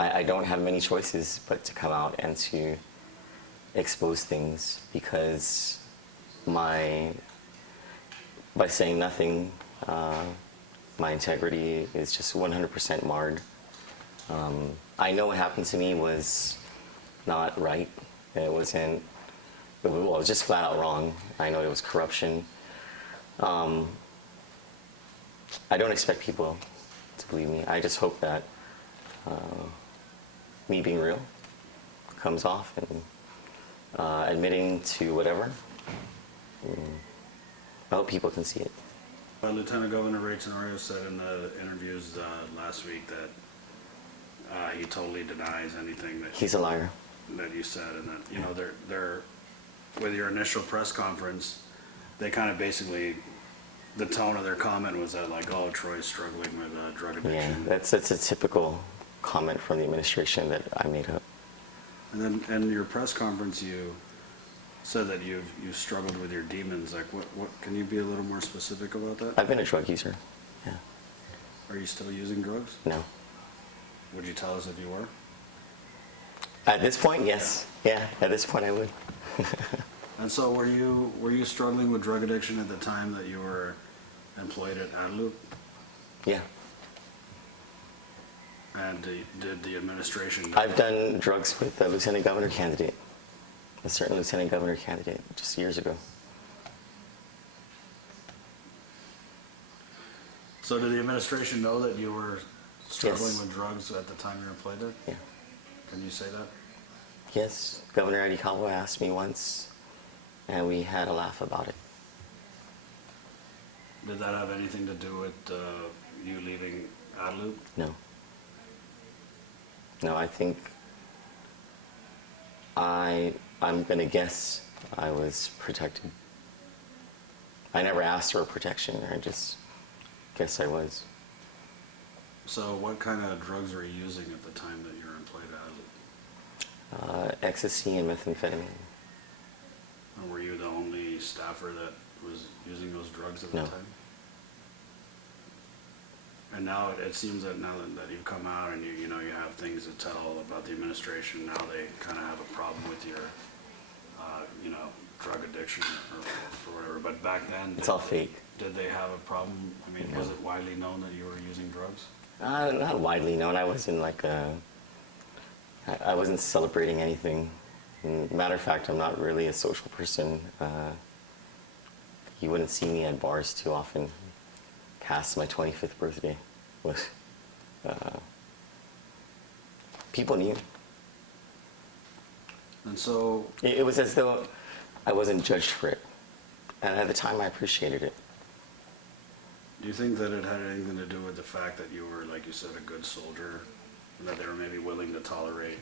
I don't have many choices but to come out and to expose things, because by saying nothing, my integrity is just 100% marred. I know what happened to me was not right. It wasn't, well, it was just flat out wrong. I know it was corruption. I don't expect people to believe me. I just hope that me being real comes off, and admitting to whatever. I hope people can see it. Lieutenant Governor Ray Tenorio said in the interviews last week that he totally denies anything that He's a liar. That you said, and that they're with your initial press conference, they kind of basically, the tone of their comment was that like, oh, Troy's struggling with drug addiction. Yeah, that's a typical comment from the administration that I made up. And then in your press conference, you said that you've struggled with your demons. Like, what can you be a little more specific about that? I've been a drug user. Yeah. Are you still using drugs? No. Would you tell us if you were? At this point, yes. Yeah, at this point I would. And so were you struggling with drug addiction at the time that you were employed at Adloop? Yeah. And did the administration... I've done drugs with a lieutenant governor candidate, a certain lieutenant governor candidate, just years ago. So did the administration know that you were struggling Yes. with drugs at the time you were employed there? Yeah. Can you say that? Yes, Governor Calvo asked me once, and we had a laugh about it. Did that have anything to do with you leaving Adloop? No. No, I think I'm gonna guess I was protected. I never asked for protection, I just guess I was. So what kind of drugs were you using at the time that you were employed at Adloop? Ecstasy and methamphetamine. And were you the only staffer that was using those drugs at the No. time? And now it seems that now that you've come out and you have things to tell about the administration, now they kind of have a problem with your drug addiction or whatever. But back then, It's all fake. Did they have a problem? I mean, No. was it widely known that you were using drugs? Not widely known. I wasn't I wasn't celebrating anything. Matter of fact, I'm not really a social person. You wouldn't see me at bars too often past my 25th birthday. People knew. And so... It was as though I wasn't judged for it. And at the time, I appreciated it. Do you think that it had anything to do with the fact that you were, like you said, a good soldier, and that they were maybe willing to tolerate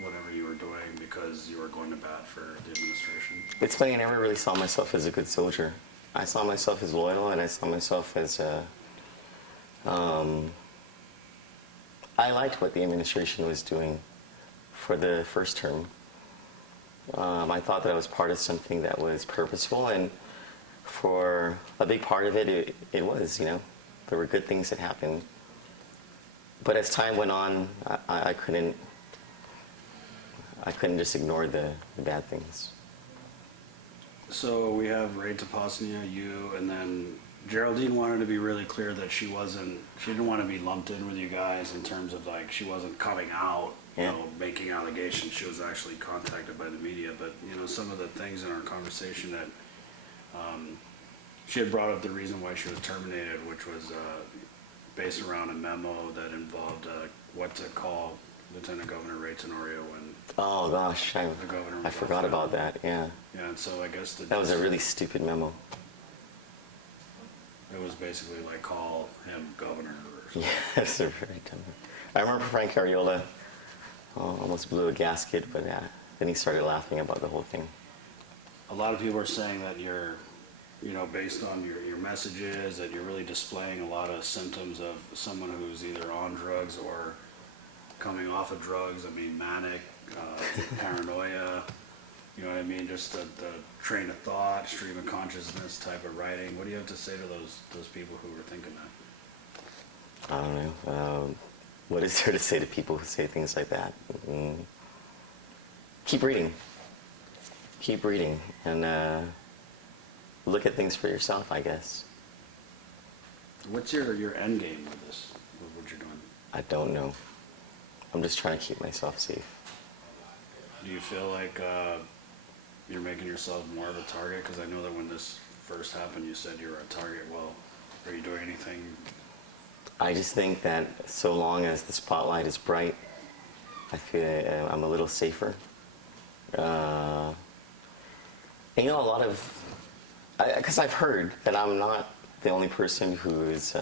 whatever you were doing because you were going to bat for the administration? It's funny, I never really saw myself as a good soldier. I saw myself as loyal, and I saw myself as I liked what the administration was doing for the first term. I thought that I was part of something that was purposeful, and for a big part of it, it was, there were good things that happened. But as time went on, I couldn't just ignore the bad things. So we have Ray Tapasnia, you, and then Geraldine wanted to be really clear that she didn't want to be lumped in with you guys in terms of like, she wasn't coming out, Yeah. making allegations. She was actually contacted by the media, but some of the things in our conversation that she had brought up the reason why she was terminated, which was based around a memo that involved what to call Lieutenant Governor Ray Tenorio when Oh gosh, I forgot about that, yeah. Yeah, and so I guess That was a really stupid memo. it was basically like call him governor or something. Yeah, that's a very dumb. I remember Frank Ariola almost blew a gasket, but then he started laughing about the whole thing. A lot of people are saying that you're, based on your messages, that you're really displaying a lot of symptoms of someone who's either on drugs or coming off of drugs. I mean, manic, paranoia, you know what I mean? Just the train of thought, stream of consciousness type of writing. What do you have to say to those people who were thinking that? I don't know. what is there to say to people who say things like that? Keep reading. Keep reading, and look at things for yourself, I guess. What's your end game with this, with what you're doing? I don't know. I'm just trying to keep myself safe. Do you feel like you're making yourself more of a target? Because I know that when this first happened, you said you were a target. Well, are you doing anything? I just think that so long as the spotlight is bright, I feel I'm a little safer. And a lot of, because I've heard that I'm not the only person who's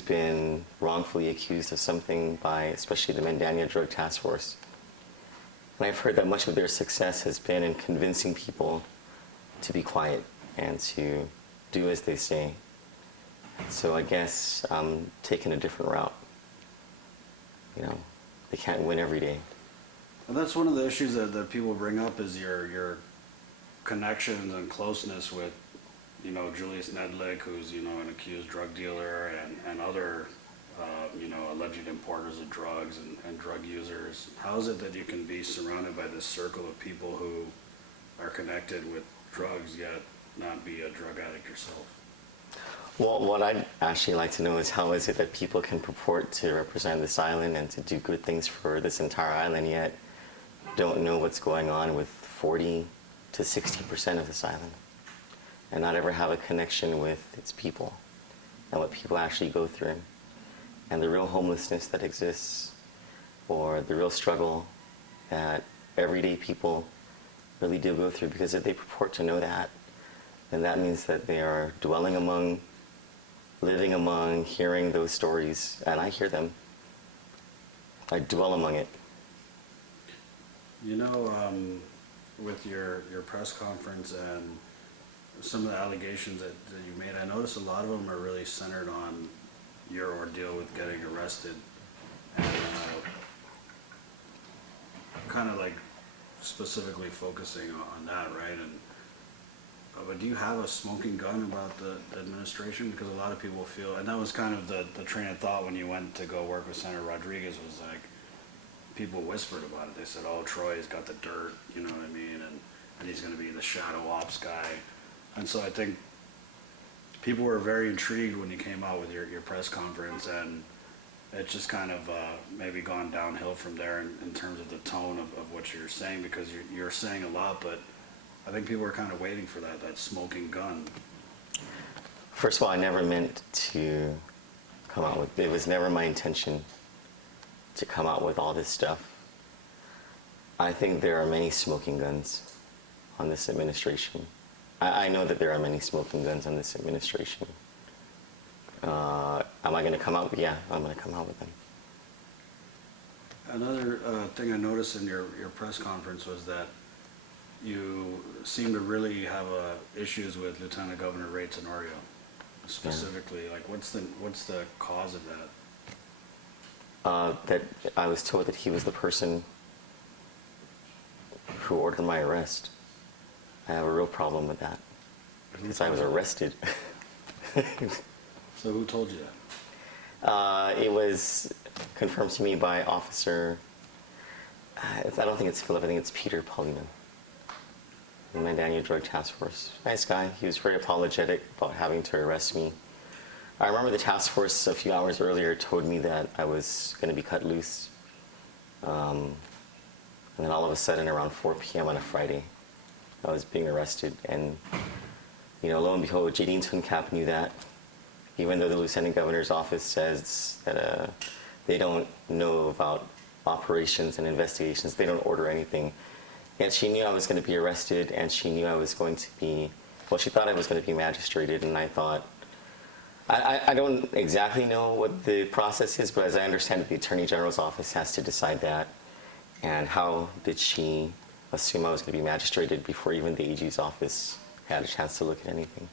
been wrongfully accused of something by, especially the Mandania Drug Task Force. And I've heard that much of their success has been in convincing people to be quiet and to do as they say. So I guess I'm taking a different route. They can't win every day. And that's one of the issues that people bring up is your connections and closeness with, Julius Nedlick, who's, an accused drug dealer, and other, alleged importers of drugs and drug users. How is it that you can be surrounded by this circle of people who are connected with drugs, yet not be a drug addict yourself? Well, what I'd actually like to know is how is it that people can purport to represent this island and to do good things for this entire island, yet don't know what's going on with 40 to 60% of this island, and not ever have a connection with its people and what people actually go through, and the real homelessness that exists, or the real struggle that everyday people really do go through. Because if they purport to know that, then that means that they are dwelling among, living among, hearing those stories, and I hear them. I dwell among it. With your press conference and some of the allegations that you made, I noticed a lot of them are really centered on your ordeal with getting arrested, and kind of like specifically focusing on that, right? And but do you have a smoking gun about the administration? Because a lot of people feel, and that was kind of the train of thought when you went to go work with Senator Rodriguez, was like, people whispered about it. They said, oh, Troy's got the dirt, you know what I mean? And he's going to be the shadow ops guy. And so I think people were very intrigued when you came out with your press conference, and it's just kind of maybe gone downhill from there in terms of the tone of what you're saying, because you're saying a lot, but I think people were kind of waiting for that smoking gun. First of all, I never meant to come out with, it was never my intention to come out with all this stuff. I think there are many smoking guns on this administration. I know that there are many smoking guns on this administration. Am I going to come out? Yeah, I'm going to come out with them. Another thing I noticed in your press conference was that you seem to really have issues with Lieutenant Governor Ray Tenorio, specifically. Yeah. Like, what's the cause of that? That I was told that he was the person who ordered my arrest. I have a real problem with that, because I was arrested. So who told you that? It was confirmed to me by Officer, I don't think it's Philip, I think it's Peter Paulino, the Mandania Drug Task Force. Nice guy. He was very apologetic about having to arrest me. I remember the task force a few hours earlier told me that I was going to be cut loose. And then all of a sudden, around 4 p.m. on a Friday, I was being arrested. And, lo and behold, Jadine Twin Cap knew that. Even though the Lieutenant Governor's office says that they don't know about operations and investigations, they don't order anything. And she knew I was going to be arrested, and she knew I was going to be, she thought I was going to be magistrated, and I thought, I don't exactly know what the process is, but as I understand it, the Attorney General's office has to decide that. And how did she assume I was going to be magistrated before even the AG's office had a chance to look at anything?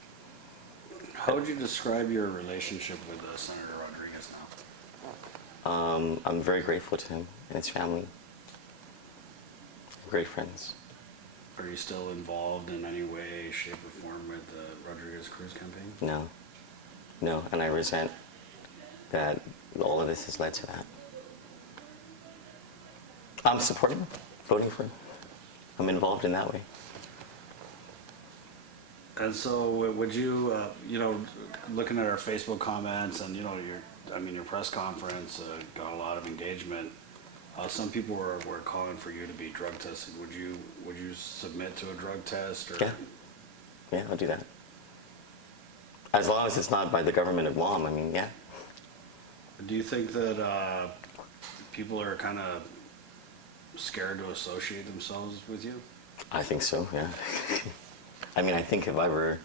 How would you describe your relationship with Senator Rodriguez now? I'm very grateful to him and his family. Great friends. Are you still involved in any way, shape, or form with the Rodriguez Cruz campaign? No, and I resent that all of this has led to that. I'm supporting him, voting for him. I'm involved in that way. And so would you, looking at our Facebook comments and, your press conference got a lot of engagement. Some people were calling for you to be drug tested. Would you submit to a drug test? Or? Yeah, I'll do that. As long as it's not by the government of Guam, I mean, yeah. Do you think that people are kind of scared to associate themselves with you? I think so, yeah. I mean, I think if I were,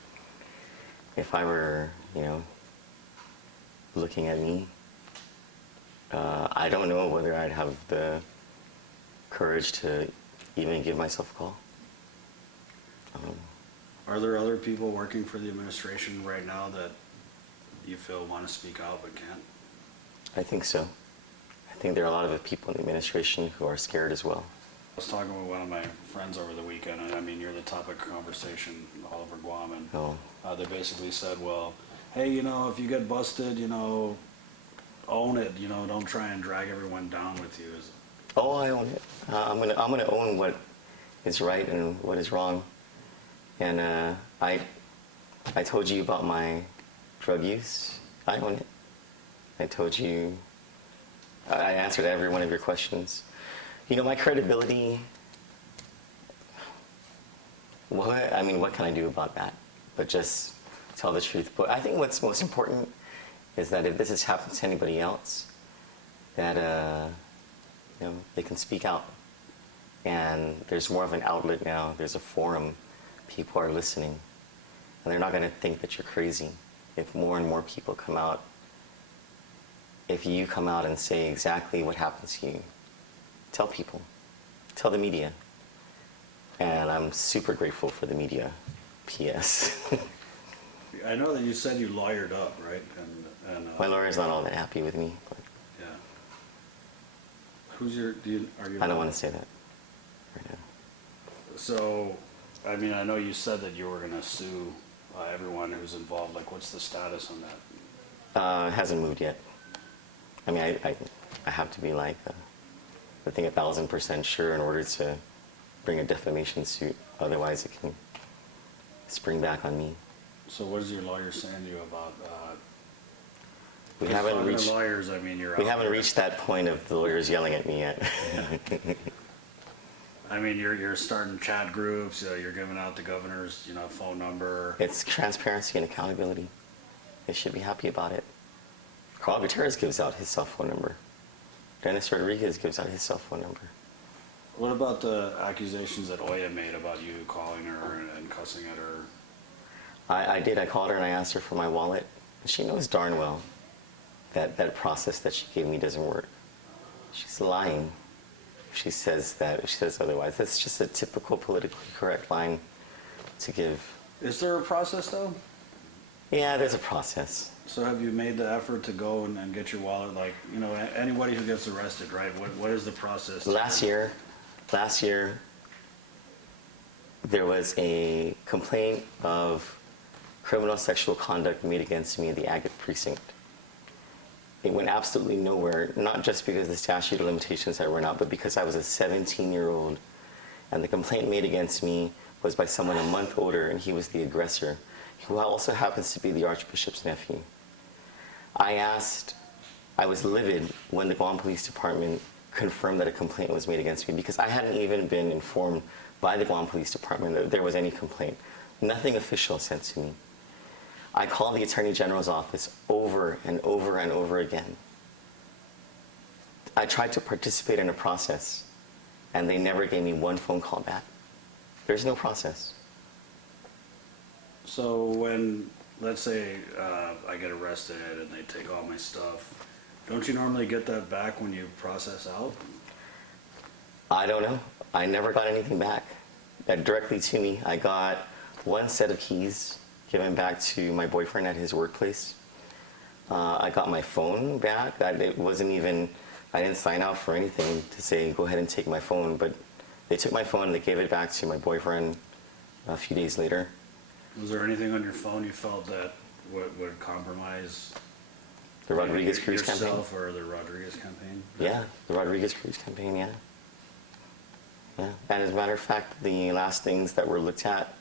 looking at me, I don't know whether I'd have the courage to even give myself a call. Are there other people working for the administration right now that you feel want to speak out but can't? I think so. I think there are a lot of people in the administration who are scared as well. I was talking with one of my friends over the weekend, and I mean, you're the topic of conversation all over Guam, and they basically said, well, hey, if you get busted, own it, don't try and drag everyone down with you. Oh, I own it. I'm gonna own what is right and what is wrong. And I told you about my drug use. I own it. I told you. I answered every one of your questions. My credibility. What can I do about that? But just tell the truth. But I think what's most important is that if this has happened to anybody else, that they can speak out. And there's more of an outlet now. There's a forum. People are listening, and they're not going to think that you're crazy. If more and more people come out, if you come out and say exactly what happens to you, tell people, tell the media. And I'm super grateful for the media. P.S. I know that you said you lawyered up, right? And my lawyer's not all that happy with me. But yeah. Who's your? Are you? I don't want to say that right now. So, I mean, I know you said that you were going to sue everyone who's involved. Like, what's the status on that? It hasn't moved yet. I mean, I have to be like, I think 1,000% sure in order to bring a defamation suit. Otherwise, it can spring back on me. So, what is your lawyer saying to you about? We haven't reached. Lawyers, I mean, we haven't reached that point of the lawyers yelling at me yet. I mean, you're starting chat groups. You're giving out the governor's, phone number. It's transparency and accountability. They should be happy about it. Troy Torres gives out his cell phone number. Dennis Rodriguez gives out his cell phone number. What about the accusations that Oya made about you calling her and cussing at her? I did. I called her and I asked her for my wallet. She knows darn well that process that she gave me doesn't work. She's lying. She says otherwise. That's just a typical politically correct line to give. Is there a process, though? Yeah, there's a process. So have you made the effort to go and get your wallet? Like, anybody who gets arrested, right? What is the process? Last year, there was a complaint of criminal sexual conduct made against me in the Agate precinct. It went absolutely nowhere, not just because the statute of limitations had run out, but because I was a 17-year-old, and the complaint made against me was by someone a month older, and he was the aggressor, who also happens to be the Archbishop's nephew. I was livid when the Guam Police Department confirmed that a complaint was made against me, because I hadn't even been informed by the Guam Police Department that there was any complaint. Nothing official sent to me. I called the Attorney General's office over and over and over again. I tried to participate in a process, and they never gave me one phone call back. There's no process. So when, let's say, I get arrested and they take all my stuff, don't you normally get that back when you process out? I don't know. I never got anything back. Directly to me, I got one set of keys given back to my boyfriend at his workplace. I got my phone back. It wasn't even, I didn't sign out for anything to say, go ahead and take my phone, but they took my phone and they gave it back to my boyfriend a few days later. Was there anything on your phone you felt that would compromise The Rodriguez Cruz campaign? Yourself or the Rodriguez campaign? Yeah, the Rodriguez Cruz campaign, yeah. Yeah, and as a matter of fact, the last things that were looked at,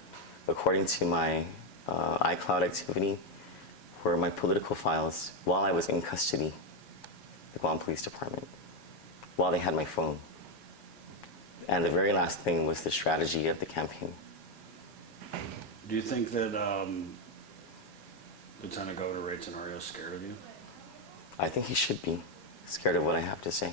according to my iCloud activity, were my political files while I was in custody, the Guam Police Department, while they had my phone. And the very last thing was the strategy of the campaign. Do you think that Lieutenant Governor Ray Tenorio is scared of you? I think he should be scared of what I have to say.